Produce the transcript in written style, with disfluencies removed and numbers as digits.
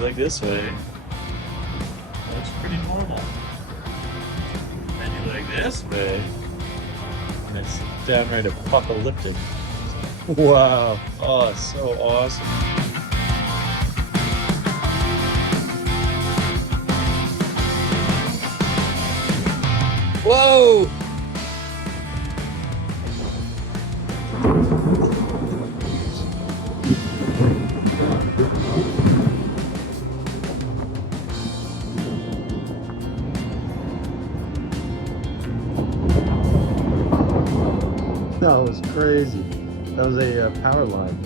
you look this way, that's pretty normal. And you look this way, and it's downright apocalyptic. Wow. Oh, so awesome. Whoa! That was crazy. That was a power line.